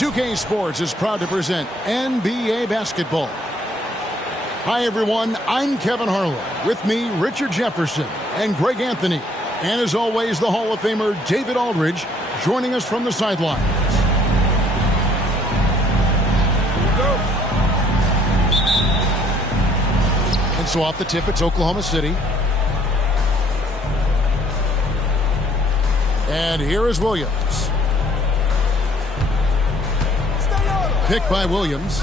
2K Sports is proud to present NBA basketball. Hi, everyone. I'm Kevin Harlan. With me, Richard Jefferson and Greg Anthony. And as always, the Hall of Famer David Aldridge joining us from the sidelines. And so off the tip, it's Oklahoma City. And here is Williams. Picked by Williams.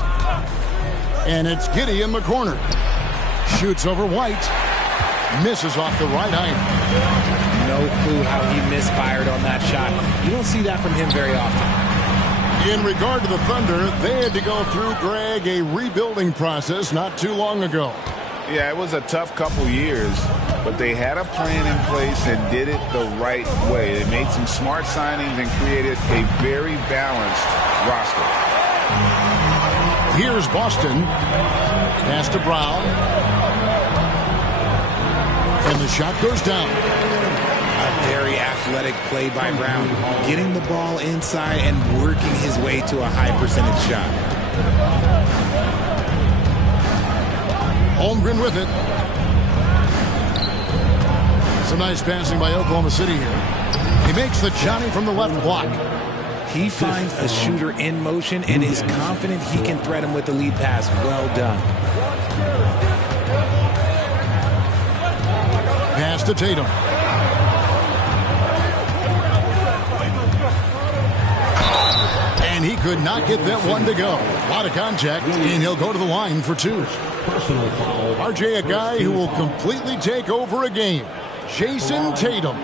And it's Giddey in the corner. Shoots over White. Misses off the right iron. No clue how he misfired on that shot. You don't see that from him very often. In regard to the Thunder, they had to go through, Greg, a rebuilding process not too long ago. Yeah, it was a tough couple years, but they had a plan in place and did it the right way. They made some smart signings and created a very balanced roster. Here's Boston. Pass to Brown. And the shot goes down. A very athletic play by Brown. Getting the ball inside and working his way to a high percentage shot. Holmgren with it. Some nice passing by Oklahoma City here. He makes the Johnny from the left block. He finds a shooter in motion and is confident he can thread him with the lead pass. Well done. Pass to Tatum. And he could not get that one to go. A lot of contact, and he'll go to the line for two. RJ, a guy who will completely take over a game. Jason Tatum.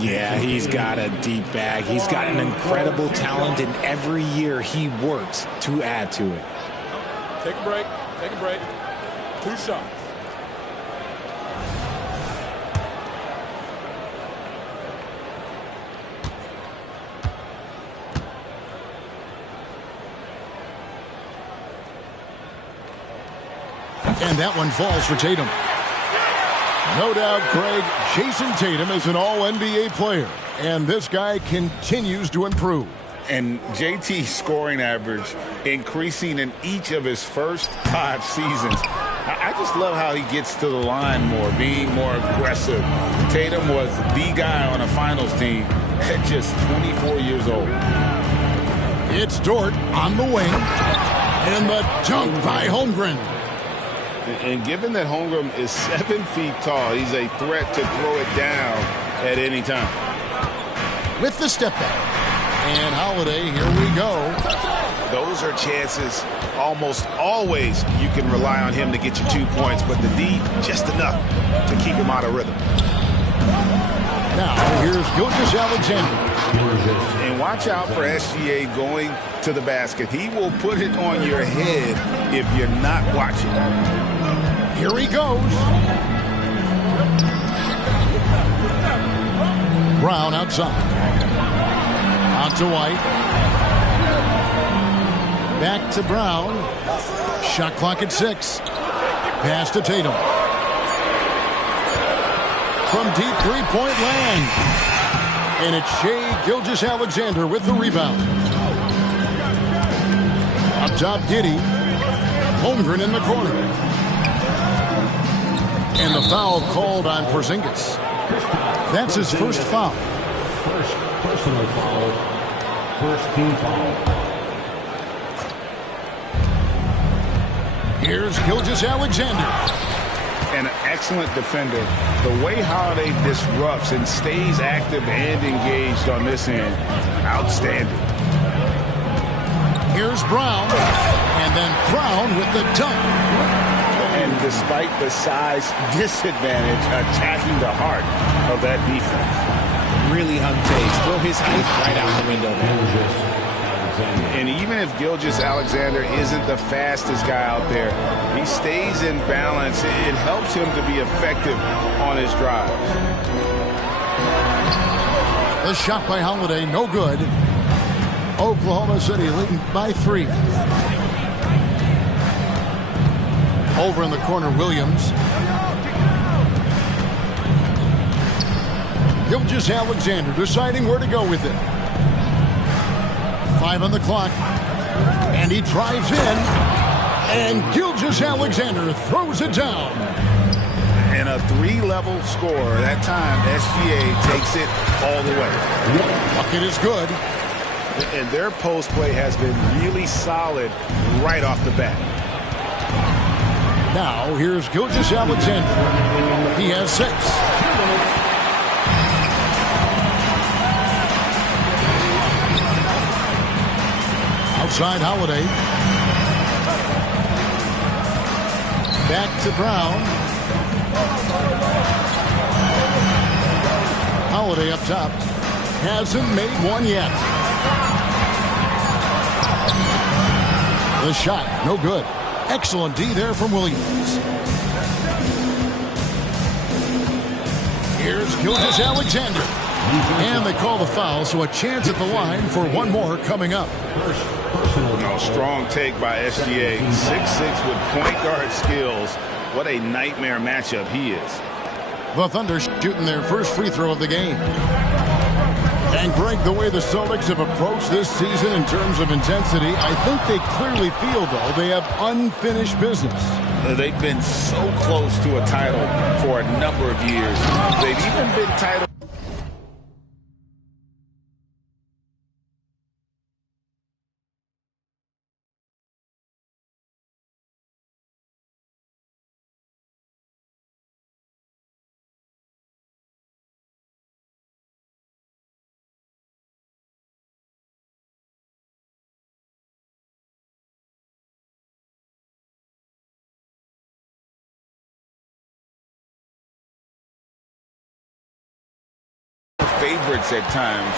Yeah, he's got a deep bag. He's got an incredible talent, and every year he works to add to it. Take a break. Take a break. 2 shots. And that one falls for Tatum. No doubt, Greg, Jason Tatum is an all-NBA player, and this guy continues to improve. And JT's scoring average increasing in each of his first 5 seasons. I just love how he gets to the line more, being more aggressive. Tatum was the guy on a finals team at just 24 years old. It's Dort on the wing, and the dunk by Holmgren. And given that Holmgren is 7 feet tall, he's a threat to throw it down at any time. With the step back. And Holiday, here we go. Those are chances almost always you can rely on him to get you 2 points, but the D, just enough to keep him out of rhythm. Now, here's Gilgeous-Alexander. And watch out for SGA going to the basket. He will put it on your head if you're not watching. Here he goes. Brown outside. Out to White. Back to Brown. Shot clock at 6. Pass to Tatum. From deep three-point land. And it's Shai Gilgeous-Alexander with the rebound. Up top, Giddey. Holmgren in the corner. And the foul called on Porzingis. That's his first foul. First personal foul. First team foul. Here's Gilgeous-Alexander. An excellent defender. The way Holiday disrupts and stays active and engaged on this end, outstanding. Here's Brown. And then Brown with the dunk. And despite the size disadvantage, attacking the heart of that defense. Really unfazed. Throw his height right out the window there. And even if Gilgeous-Alexander isn't the fastest guy out there, he stays in balance. It helps him to be effective on his drives. The shot by Holiday, no good. Oklahoma City leading by 3. Over in the corner, Williams. Gilgeous-Alexander deciding where to go with it. 5 on the clock. And he drives in. And Gilgeous-Alexander throws it down. And a 3-level score. That time, SGA takes it all the way. Bucket is good. And their post play has been really solid right off the bat. Now, here's Gilgeous-Alexander. He has 6. Outside Holiday. Back to Brown. Holiday up top. Hasn't made one yet. The shot, no good. Excellent D there from Williams. Here's Gilgeous-Alexander. And they call the foul, so a chance at the line for one more coming up. No, strong take by SGA. 6'6" with point guard skills. What a nightmare matchup he is. The Thunder shooting their first free throw of the game. And Greg, the way the Celtics have approached this season in terms of intensity, I think they clearly feel, though, they have unfinished business. They've been so close to a title for a number of years. They've even been title. Favorites at times.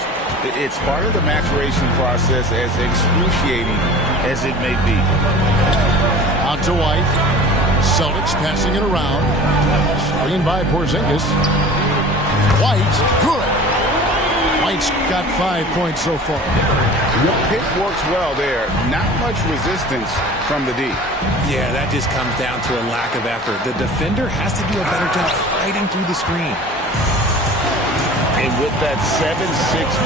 It's part of the maturation process, as excruciating as it may be. Out to White. Celtics passing it around. Screen by Porzingis. White, good. White's got 5 points so far. Pick works well there. Not much resistance from the D. Yeah, that just comes down to a lack of effort. The defender has to do a better job fighting through the screen. And with that 7'6"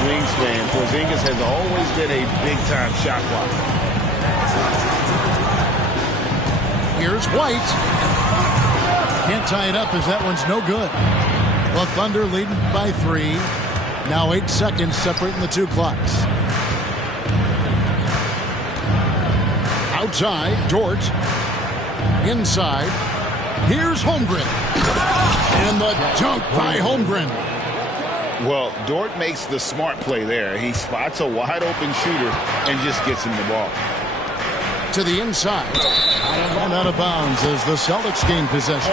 wingspan, Porzingis has always been a big-time shot blocker. Here's White. Can't tie it up as that one's no good. The Thunder leading by 3. Now 8 seconds separating the two clocks. Outside, Dort. Inside. Here's Holmgren. And the dunk by Holmgren. Well, Dort makes the smart play there. He spots a wide-open shooter and just gets him the ball. To the inside. And out of bounds as the Celtics gain possession.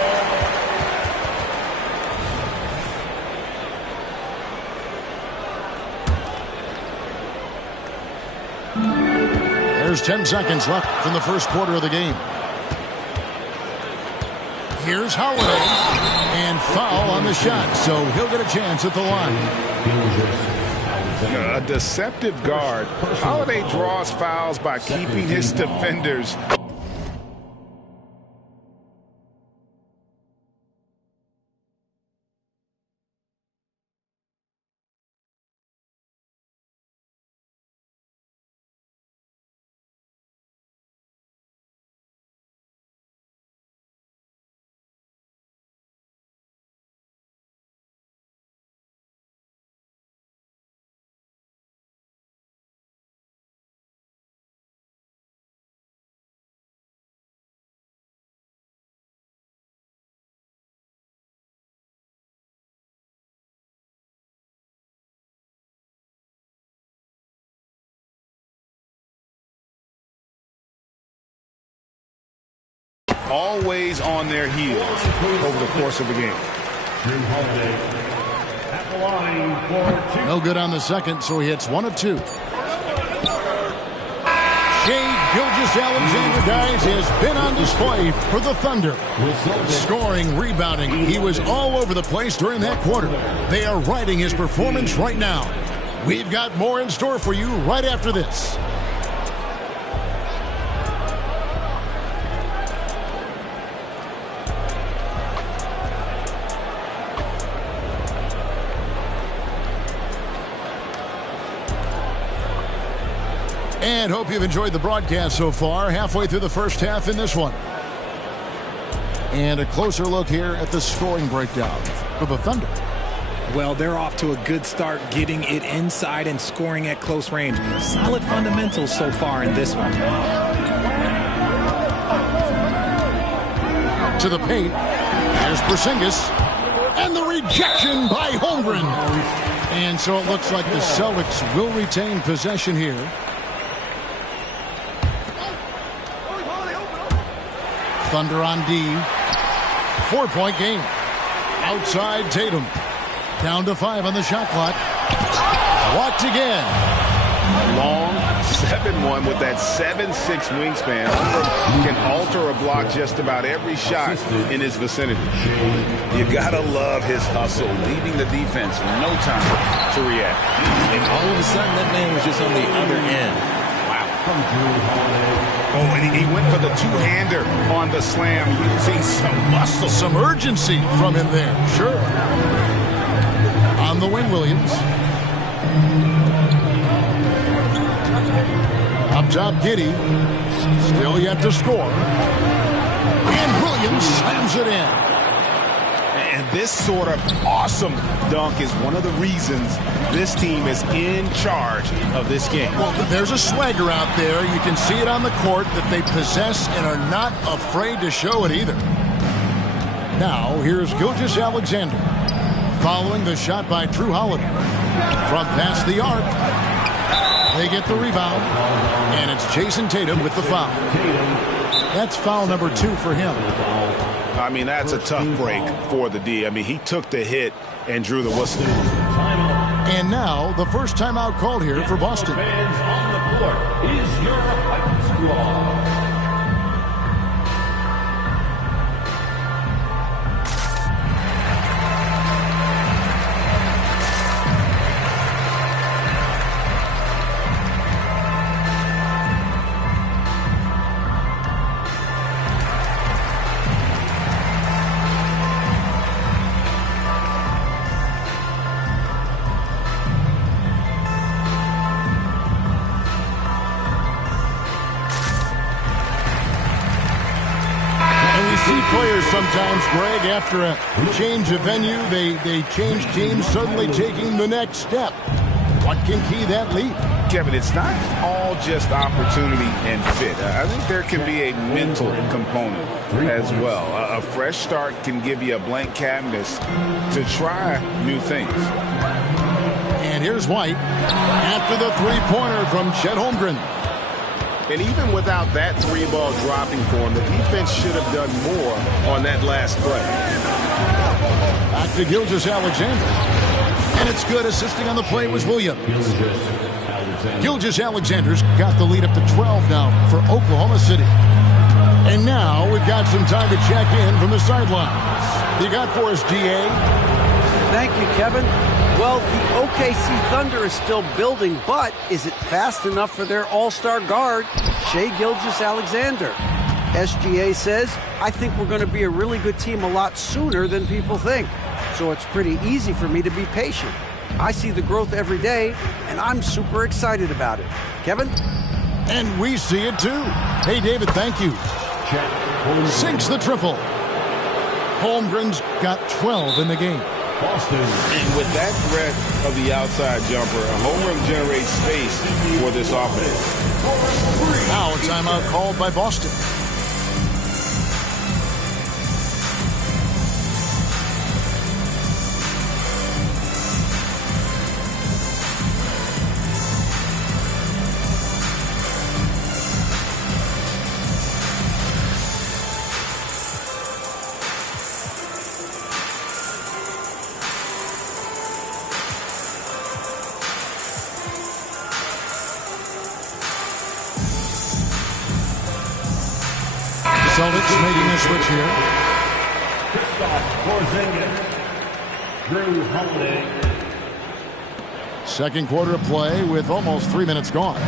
There's 10 seconds left in the first quarter of the game. Here's Holiday. And foul on the shot, so he'll get a chance at the line. A deceptive guard. Holiday draws fouls by keeping his defenders. Always on their heels over the course of the game. No good on the second, so he hits 1 of 2. Shai Gilgeous-Alexander, guys, has been on display for the Thunder. Scoring, rebounding, he was all over the place during that quarter. They are riding his performance right now. We've got more in store for you right after this. And hope you've enjoyed the broadcast so far. Halfway through the first half in this one. And a closer look here at the scoring breakdown for the Thunder. Well, they're off to a good start getting it inside and scoring at close range. Solid fundamentals so far in this one. To the paint. There's Porzingis. And the rejection by Holmgren. And so it looks like the Celtics will retain possession here. Thunder on D. 4-point game. Outside Tatum. Down to 5 on the shot clock. Walked again. Long 7-1 with that 7'6" wingspan. Holmgren can alter a block just about every shot in his vicinity. You gotta love his hustle, leaving the defense no time to react. And all of a sudden, that man was just on the other end. Oh, and he went for the two-hander on the slam, using some muscle. Some urgency from him there, sure. On the wing, Williams. Up top, Giddey. Still yet to score. And Williams slams it in. And this sort of awesome dunk is one of the reasons this team is in charge of this game. Well, there's a swagger out there. You can see it on the court that they possess and are not afraid to show it either. Now, here's Gilgeous-Alexander. Following the shot by Drew Holiday. From past the arc. They get the rebound. And it's Jason Tatum with the foul. That's foul number 2 for him. I mean, that's a tough break for the D. I mean, he took the hit and drew the whistle. And now, the first timeout called here for Boston. Fans on the court is your hype squad. Players sometimes, Greg, after a change of venue, they change teams, suddenly taking the next step. What can key that leap? Kevin, it's not all just opportunity and fit. I think there can be a mental component as well. A fresh start can give you a blank canvas to try new things. And here's White after the three-pointer from Chet Holmgren. And even without that 3-ball dropping for him, the defense should have done more on that last play. Back to Gilgeous-Alexander. And it's good. Assisting on the play was Williams. Gilgeous-Alexander's got the lead up to 12 now for Oklahoma City. And now we've got some time to check in from the sidelines. You got for us, DA? Thank you, Kevin. Well, the OKC Thunder is still building, but is it fast enough for their all-star guard, Shai Gilgeous-Alexander? SGA says, I think we're going to be a really good team a lot sooner than people think. So it's pretty easy for me to be patient. I see the growth every day, and I'm super excited about it. Kevin? And we see it too. Hey, David, thank you. Sinks the triple. Holmgren's got 12 in the game. Boston. And with that threat of the outside jumper, Holmgren generates space for this offense. Now a timeout called by Boston. Celtics making a switch here. Porzingis, Drew Holiday. Second quarter of play with almost 3 minutes gone.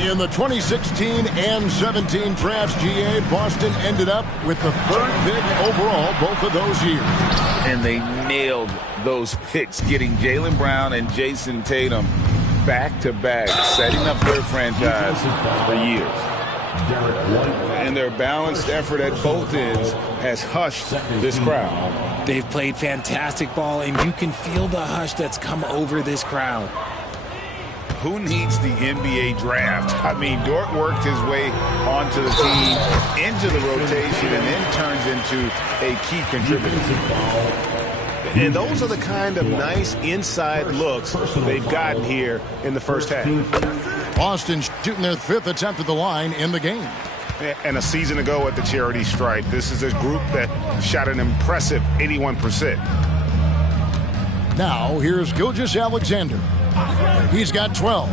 In the 2016 and 17 drafts, GA, Boston ended up with the 3rd pick overall both of those years. And they nailed those picks, getting Jaylen Brown and Jason Tatum back-to-back, setting up their franchise for years. And their balanced effort at both ends has hushed this crowd. They've played fantastic ball, and you can feel the hush that's come over this crowd. Who needs the NBA draft? I mean, Dort worked his way onto the team, into the rotation, and then turns into a key contributor. And those are the kind of nice inside looks they've gotten here in the first half. Boston shooting their 5th attempt at the line in the game. And a season ago at the charity stripe, this is a group that shot an impressive 81%. Now, here's Gilgeous-Alexander. He's got 12.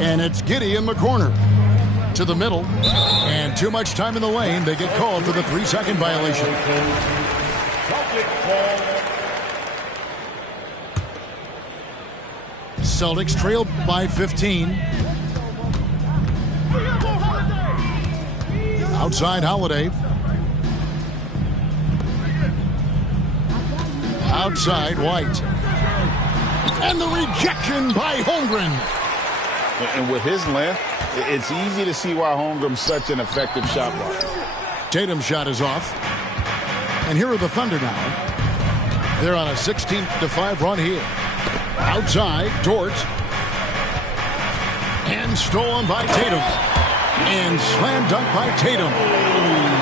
And it's Giddey in the corner. To the middle. And too much time in the lane. They get called for the 3-second violation. Celtics trail by 15. Outside Holiday. Outside White. And the rejection by Holmgren. And with his length, it's easy to see why Holmgren's such an effective shot blocker. Tatum's shot is off. And here are the Thunder now. They're on a 16-5 run here. Outside, Dort. And stolen by Tatum. And slam dunk by Tatum.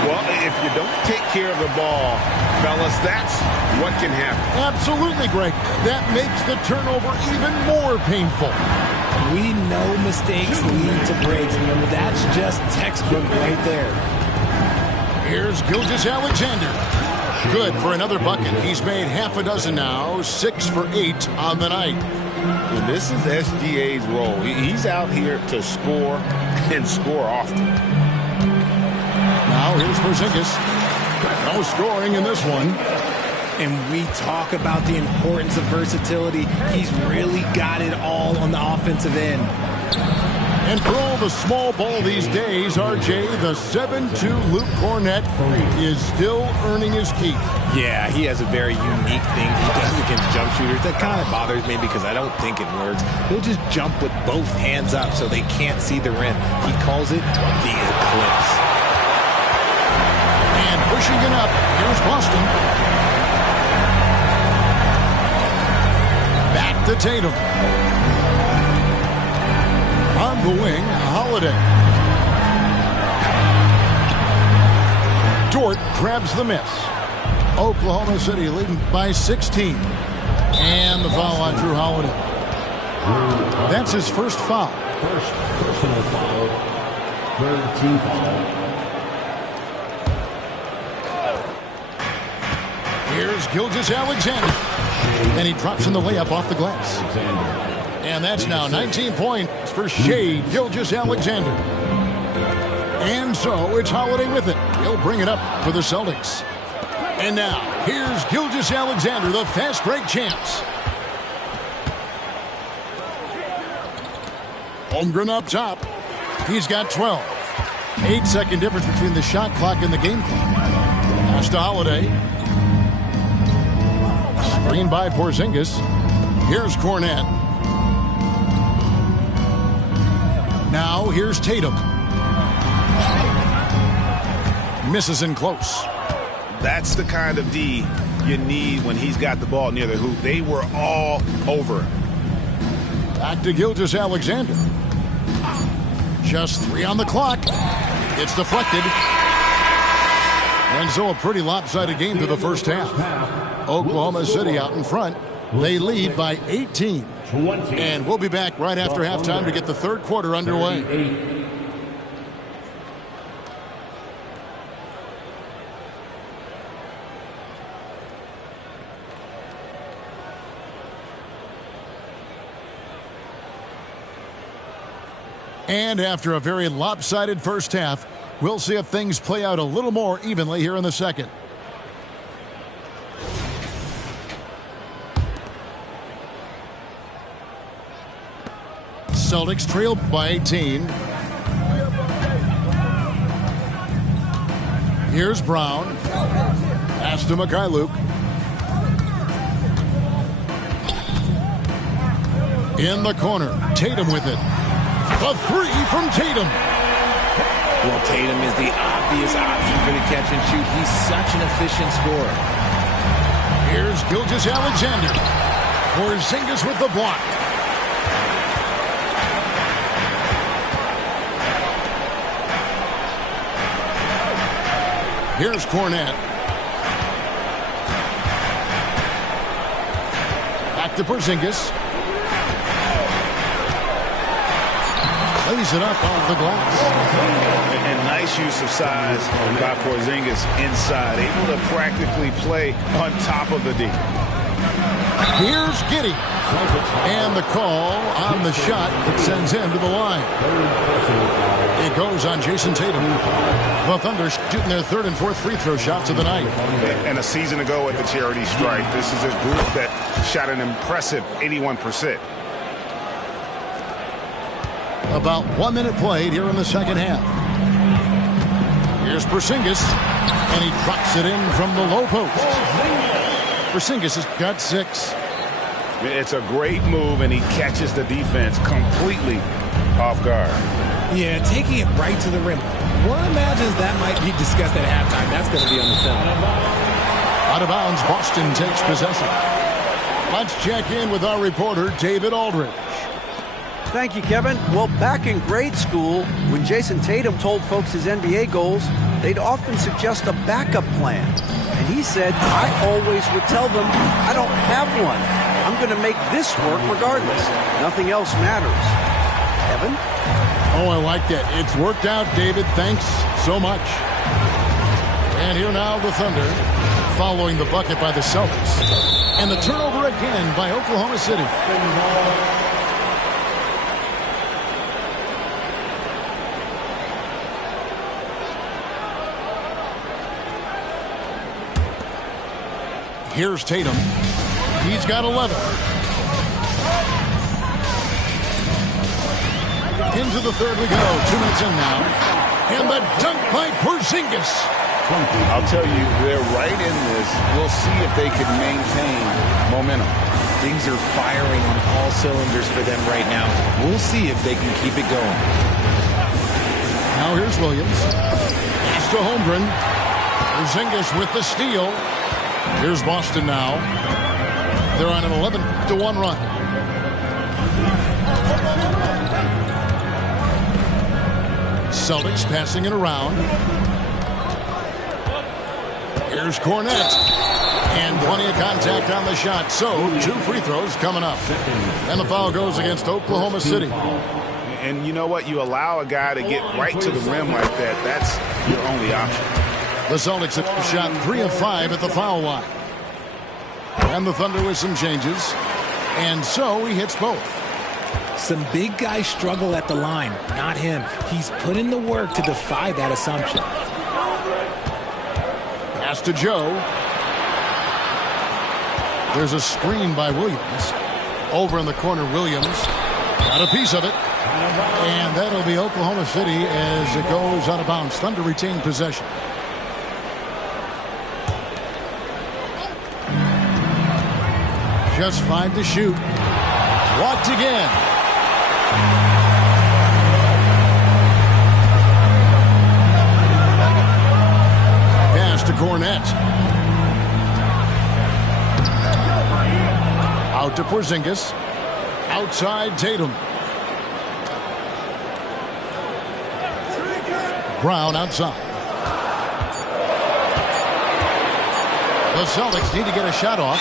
Well, if you don't take care of the ball, fellas, that's what can happen. Absolutely, Greg. That makes the turnover even more painful. We know mistakes lead to breaks. That's just textbook right there. Here's Gilgeous-Alexander. Good for another bucket. He's made half a dozen now, 6 for 8 on the night. And this is SGA's role. He's out here to score and score often. Now here's Porzingis. No scoring in this one. And we talk about the importance of versatility. He's really got it all on the offensive end. And for all the small ball these days, RJ, the 7'2" Luke Kornet is still earning his keep. Yeah, he has a very unique thing he does against jump shooters. That kind of bothers me because I don't think it works. He'll just jump with both hands up so they can't see the rim. He calls it the eclipse. And pushing it up, here's Boston. Back to Tatum. On the wing, Holiday. Dort grabs the miss. Oklahoma City leading by 16. And the foul on Drew Holiday. That's his first foul. First personal foul. Third team foul. Here's Gilgeous-Alexander. And he drops in the layup off the glass. And that's now 19 points for Shai Gilgeous-Alexander. And so it's Holiday with it. He'll bring it up for the Celtics. And now, here's Gilgeous-Alexander, the fast break champs. Holmgren up top. He's got 12. 8-second difference between the shot clock and the game clock. Pass to Holiday. Screen by Porzingis. Here's Kornet. Now, here's Tatum. Misses in close. That's the kind of D you need when he's got the ball near the hoop. They were all over him. Back to Gilgeous-Alexander. Just 3 on the clock. It's deflected. And so a pretty lopsided game to the first half. Oklahoma City out in front. They lead by 18. And we'll be back right after halftime to get the third quarter underway. And after a very lopsided first half, we'll see if things play out a little more evenly here in the second. Celtics trail by 18. Here's Brown. Pass to Mikhailuk. In the corner, Tatum with it. A three from Tatum. Well, Tatum is the obvious option for the catch and shoot. He's such an efficient scorer. Here's Gilgeous-Alexander. Porzingis with the block. Here's Kornet. Back to Porzingis. Lays it up off the glass. And nice use of size by Porzingis inside. Able to practically play on top of the D. Here's Giddey. And the call on the shot that sends him to the line. It goes on Jason Tatum. The Thunder shooting their third and fourth free throw shots of the night. And a season ago at the charity stripe, this is a group that shot an impressive 81%. About 1 minute played here in the second half. Here's Porzingis, and he drops it in from the low post. Porzingis has got 6. It's a great move, and he catches the defense completely off guard. Yeah, taking it right to the rim. One imagines that might be discussed at halftime. That's going to be on the film. Out of bounds, Boston takes possession. Let's check in with our reporter, David Aldridge. Thank you, Kevin. Well, back in grade school, when Jason Tatum told folks his NBA goals, they'd often suggest a backup plan. And he said, I always would tell them, I don't have one. I'm going to make this work regardless. Nothing else matters. Kevin? Oh, I like that. It's worked out, David. Thanks so much. And here now the Thunder, following the bucket by the Celtics. And the turnover again by Oklahoma City. Here's Tatum. He's got 11. Into the third we go. 2 minutes in now. And the dunk by Porzingis. I'll tell you, they're right in this. We'll see if they can maintain momentum. Things are firing on all cylinders for them right now. We'll see if they can keep it going. Now here's Williams. Pass to Holmgren. Porzingis with the steal. Here's Boston now. They're on an 11-1 run. Celtics passing it around. Here's Kornet. And plenty of contact on the shot. So, 2 free throws coming up. And the foul goes against Oklahoma City. And you know what? You allow a guy to get right to the rim like that. That's your only option. The Celtics have shot 3 of 5 at the foul line. And the Thunder with some changes. And so he hits both. Some big guys struggle at the line. Not him. He's put in the work to defy that assumption. Pass to Joe. There's a screen by Williams. Over in the corner, Williams got a piece of it. And that'll be Oklahoma City as it goes out of bounds. Thunder retain possession. Just 5 to shoot. Blocked again. Pass to Kornet. Out to Porzingis. Outside Tatum. Brown outside. The Celtics need to get a shot off.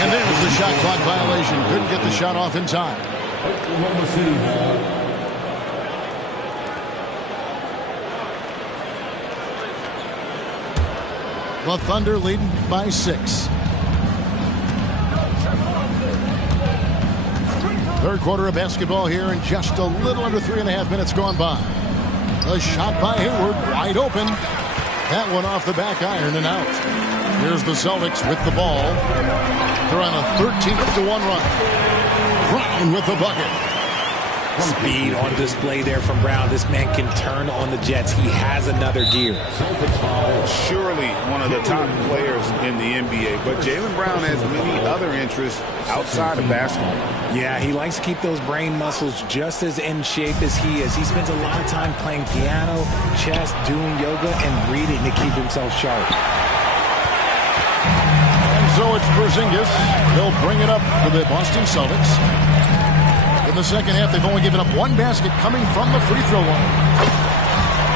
And there's the shot clock violation. Couldn't get the shot off in time. The Thunder leading by 6. Third quarter of basketball here and just a little under 3.5 minutes gone by. A shot by Hayward, wide open. That one off the back iron and out. Here's the Celtics with the ball. They're on a 13-1 run. Brown with the bucket. Speed on display there from Brown. This man can turn on the Jets. He has another gear. Surely one of the top players in the NBA, but Jaylen Brown has many other interests outside of basketball. Yeah, he likes to keep those brain muscles just as in shape as he is. He spends a lot of time playing piano, chess, doing yoga, and reading to keep himself sharp. And so it's Porzingis. He'll bring it up for the Boston Celtics. In the second half, they've only given up one basket coming from the free throw line.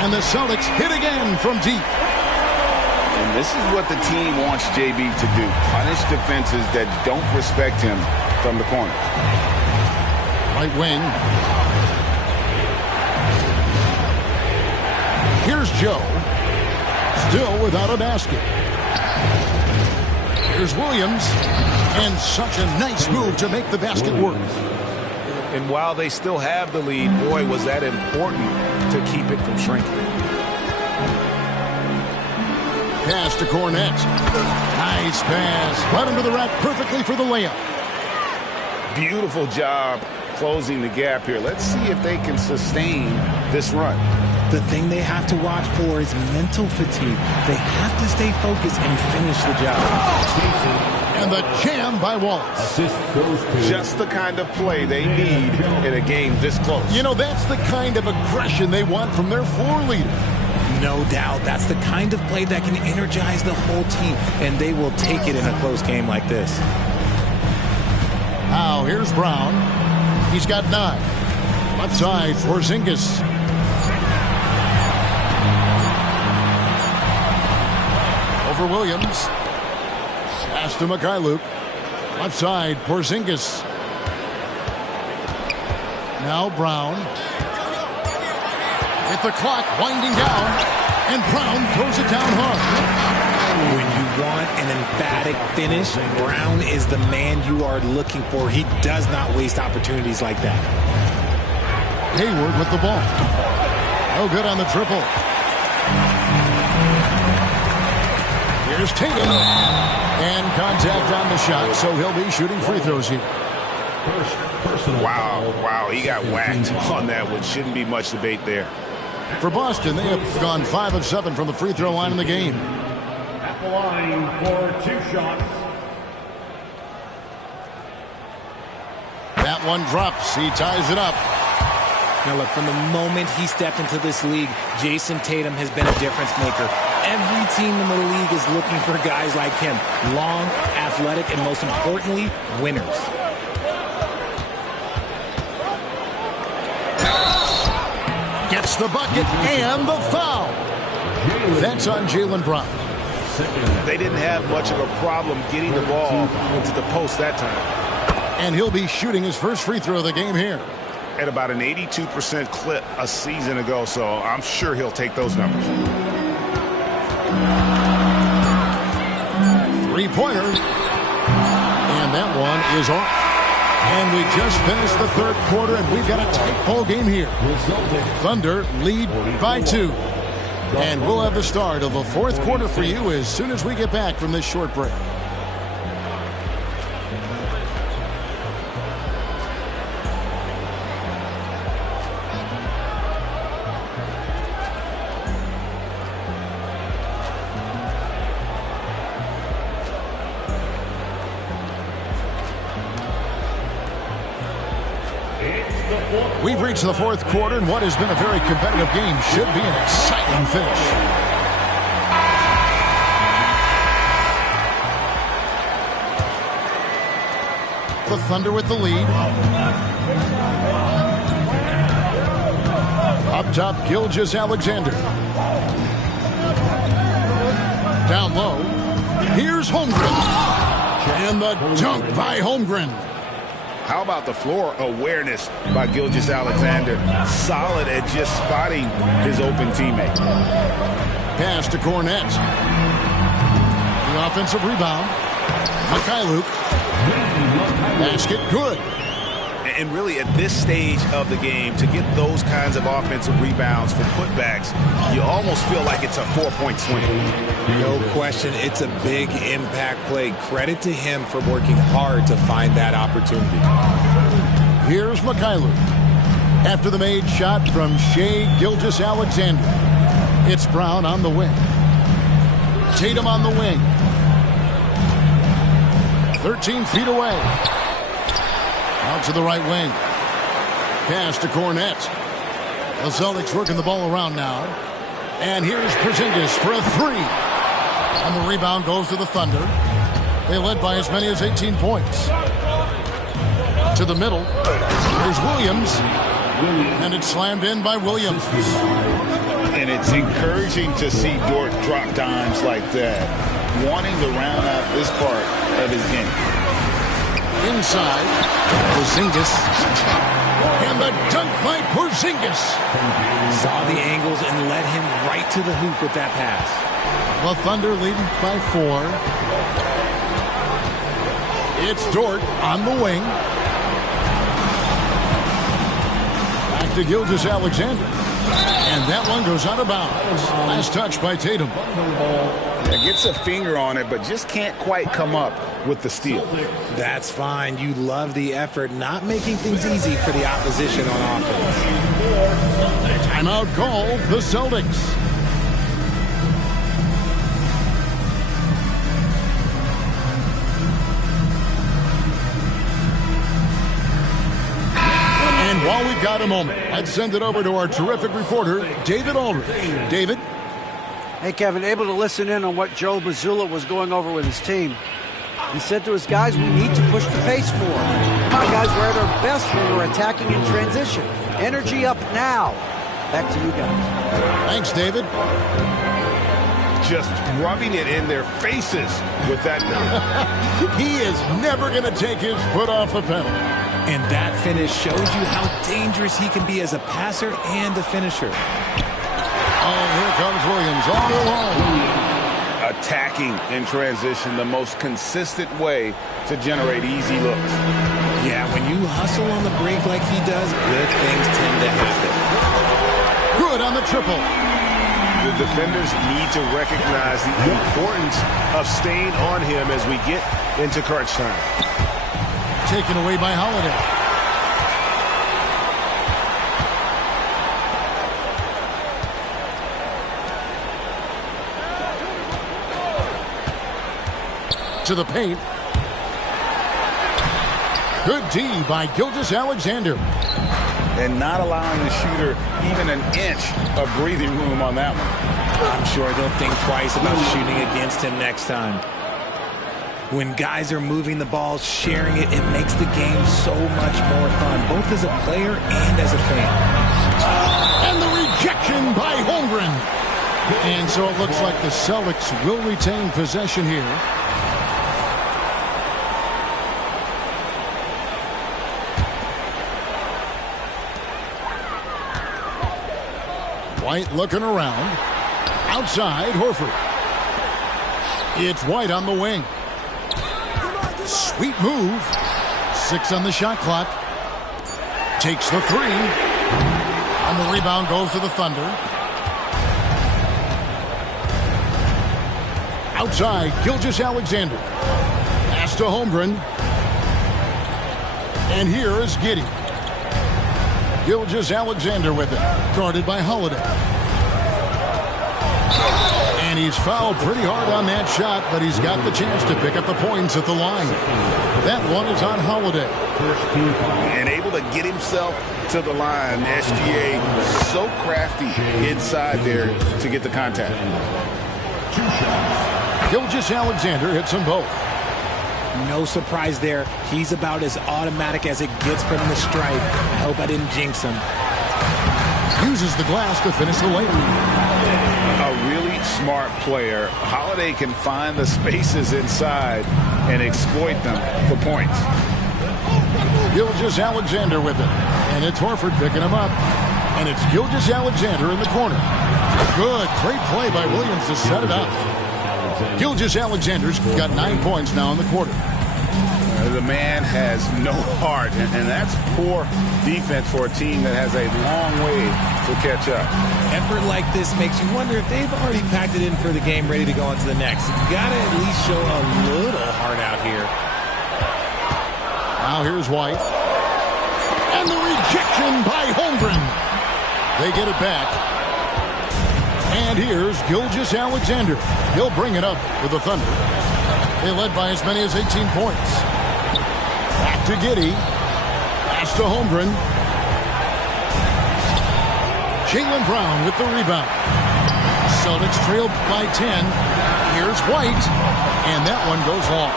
And the Celtics hit again from deep. And this is what the team wants JB to do. Punish defenses that don't respect him from the corner. Right wing. Here's Joe. Still without a basket. Here's Williams. And such a nice move to make the basket work. And while they still have the lead, boy, was that important to keep it from shrinking. Pass to Cornette. Nice pass. Right under the rack perfectly for the layup. Beautiful job closing the gap here. Let's see if they can sustain this run. The thing they have to watch for is mental fatigue. They have to stay focused and finish the job. And the jam by Wallace. Just the kind of play they need in a game this close. You know, that's the kind of aggression they want from their floor leader. No doubt. That's the kind of play that can energize the whole team, and they will take it in a close game like this. Now, here's Brown. He's got 9. Left side, Porzingis. Over Williams. Pass to Mikhailuk. Left side, Porzingis. Now Brown. With the clock winding down, and Brown throws it down hard. When you want an emphatic finish, Brown is the man you are looking for. He does not waste opportunities like that. Hayward with the ball. No good on the triple. Here's Tatum. And contact on the shot, so he'll be shooting free throws here. Wow, he got whacked on that one. Shouldn't be much debate there. For Boston, they have gone 5 of 7 from the free throw line in the game. At the line for 2 shots. That one drops. He ties it up. Now look, from the moment he stepped into this league, Jason Tatum has been a difference maker. Every team in the league is looking for guys like him. Long, athletic, and most importantly, winners. Gets the bucket and the foul. That's on Jaylen Brown. They didn't have much of a problem getting the ball into the post that time. And he'll be shooting his first free throw of the game here. At about an 82% clip a season ago, so I'm sure he'll take those numbers. Three-pointer. And that one is off. And we just finished the third quarter, and we've got a tight ball game here. Thunder lead by 2. And we'll have the start of the fourth quarter for you as soon as we get back from this short break. We've reached the fourth quarter, and what has been a very competitive game should be an exciting finish. The Thunder with the lead. Up top, Gilgeous-Alexander. Down low, here's Holmgren. And the dunk by Holmgren. How about the floor awareness by Gilgeous-Alexander? Solid at just spotting his open teammate. Pass to Cornette. The offensive rebound. Mikhailuk. Basket good. And really, at this stage of the game, to get those kinds of offensive rebounds for putbacks, you almost feel like it's a 4-point swing. No question, it's a big impact play. Credit to him for working hard to find that opportunity. Here's Mikhailuk. After the made shot from Shai Gilgeous-Alexander, it's Brown on the wing. Tatum on the wing. 13 feet away. Out to the right wing. Pass to Cornette. The Celtics working the ball around now. And here's Porzingis for a three. And the rebound goes to the Thunder. They led by as many as 18 points. To the middle. Here's Williams. And it's slammed in by Williams. And it's encouraging to see Dort drop dimes like that, wanting to round out this part of his game. Inside, Porzingis. And the dunk by Porzingis. Saw the angles and led him right to the hoop with that pass. The Thunder leading by 4. It's Dort on the wing. Back to Gilgeous-Alexander. And that one goes out of bounds. Last touch by Tatum. Yeah, gets a finger on it, but just can't quite come up with the steal. That's fine. You love the effort, not making things easy for the opposition on offense. Timeout called the Celtics. And while we've got a moment, let's send it over to our terrific reporter, David Aldridge. David? Hey, Kevin, able to listen in on what Joe Mazzulla was going over with his team. He said to his guys, we need to push the pace more. Come on, guys, we're at our best when we're attacking in transition. Energy up now. Back to you guys. Thanks, David. Just rubbing it in their faces with that number. He is never going to take his foot off the pedal. And that finish shows you how dangerous he can be as a passer and a finisher. Oh, here comes Williams all alone. Attacking in transition, the most consistent way to generate easy looks. Yeah, when you hustle on the break like he does, good things tend to happen. Good on the triple. The defenders need to recognize the importance of staying on him as we get into crunch time. Taken away by Holiday. To the paint. Good D by Gilgeous-Alexander. And not allowing the shooter even an inch of breathing room on that one. I'm sure they'll think twice about shooting against him next time. When guys are moving the ball, sharing it, it makes the game so much more fun, both as a player and as a fan. And the rejection by Holmgren. And so it looks like the Celtics will retain possession here. White looking around. Outside, Horford. It's White on the wing. Sweet move. 6 on the shot clock. Takes the 3. And the rebound goes to the Thunder. Outside, Gilgeous-Alexander. Pass to Holmgren. And here is Giddey. Gilgeous-Alexander with it. Guarded by Holiday. And he's fouled pretty hard on that shot, but he's got the chance to pick up the points at the line. That one is on Holiday. And able to get himself to the line. SGA so crafty inside there to get the contact. Gilgeous-Alexander hits them both. No surprise there. He's about as automatic as it gets from the stripe. I hope I didn't jinx him. Uses the glass to finish the layup. A really smart player. Holiday can find the spaces inside and exploit them for points. Gilgeous-Alexander with it. And it's Horford picking him up. And it's Gilgeous-Alexander in the corner. Good. Great play by Williams to set it up. Gilgeous-Alexander's got 9 points now in the quarter. The man has no heart, and that's poor defense for a team that has a long way to catch up. Effort like this makes you wonder if they've already packed it in for the game, ready to go on to the next. You gotta at least show a little heart out here. Now here's White. And the rejection by Holmgren. They get it back. And here's Gilgeous-Alexander. He'll bring it up with the Thunder. They led by as many as 18 points. Back to Giddey. Pass to Holmgren. Jaylen Brown with the rebound. Celtics trail by 10. Here's White. And that one goes long.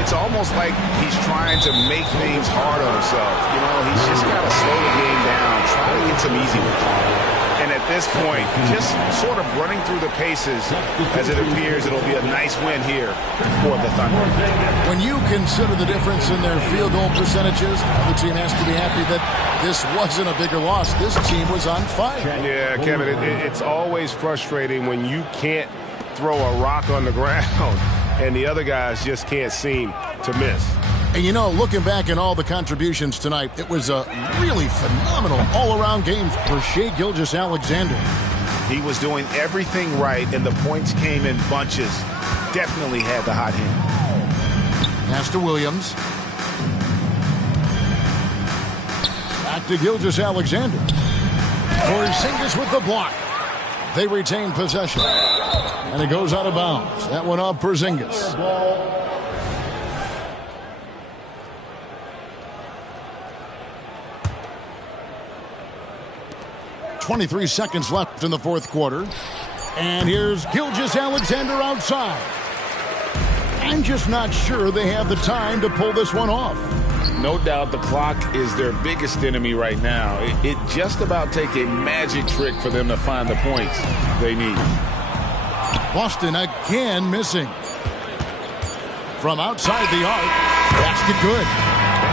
It's almost like he's trying to make things hard on himself. You know, he's just got to slow the game down, try to get some easy ones. And at this point, just sort of running through the paces, as it appears it'll be a nice win here for the Thunder. When you consider the difference in their field goal percentages, the team has to be happy that this wasn't a bigger loss. This team was on fire. Yeah, Kevin, it's always frustrating when you can't throw a rock on the ground and the other guys just can't seem to miss. And you know, looking back at all the contributions tonight, it was a really phenomenal all-around game for Shai Gilgeous-Alexander. He was doing everything right, and the points came in bunches. Definitely had the hot hand. Pass to Williams. Back to Gilgeous-Alexander. Porzingis with the block. They retain possession. And it goes out of bounds. That one off Porzingis. 23 seconds left in the fourth quarter. And here's Gilgeous-Alexander outside. I'm just not sure they have the time to pull this one off. No doubt the clock is their biggest enemy right now. It just about takes a magic trick for them to find the points they need. Boston again missing. From outside the arc, basket good.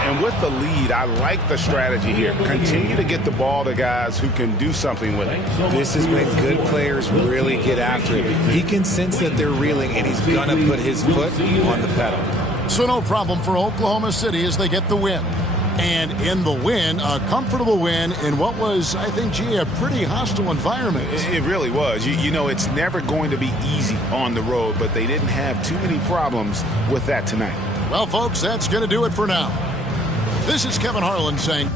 And with the lead, I like the strategy here. Continue to get the ball to guys who can do something with it. This is when good players really get after it. He can sense that they're reeling, and he's going to put his foot on the pedal. So no problem for Oklahoma City as they get the win. And in the win, a comfortable win in what was, I think, a pretty hostile environment. It really was. You know, it's never going to be easy on the road, but they didn't have too many problems with that tonight. Well, folks, that's going to do it for now. This is Kevin Harlan saying...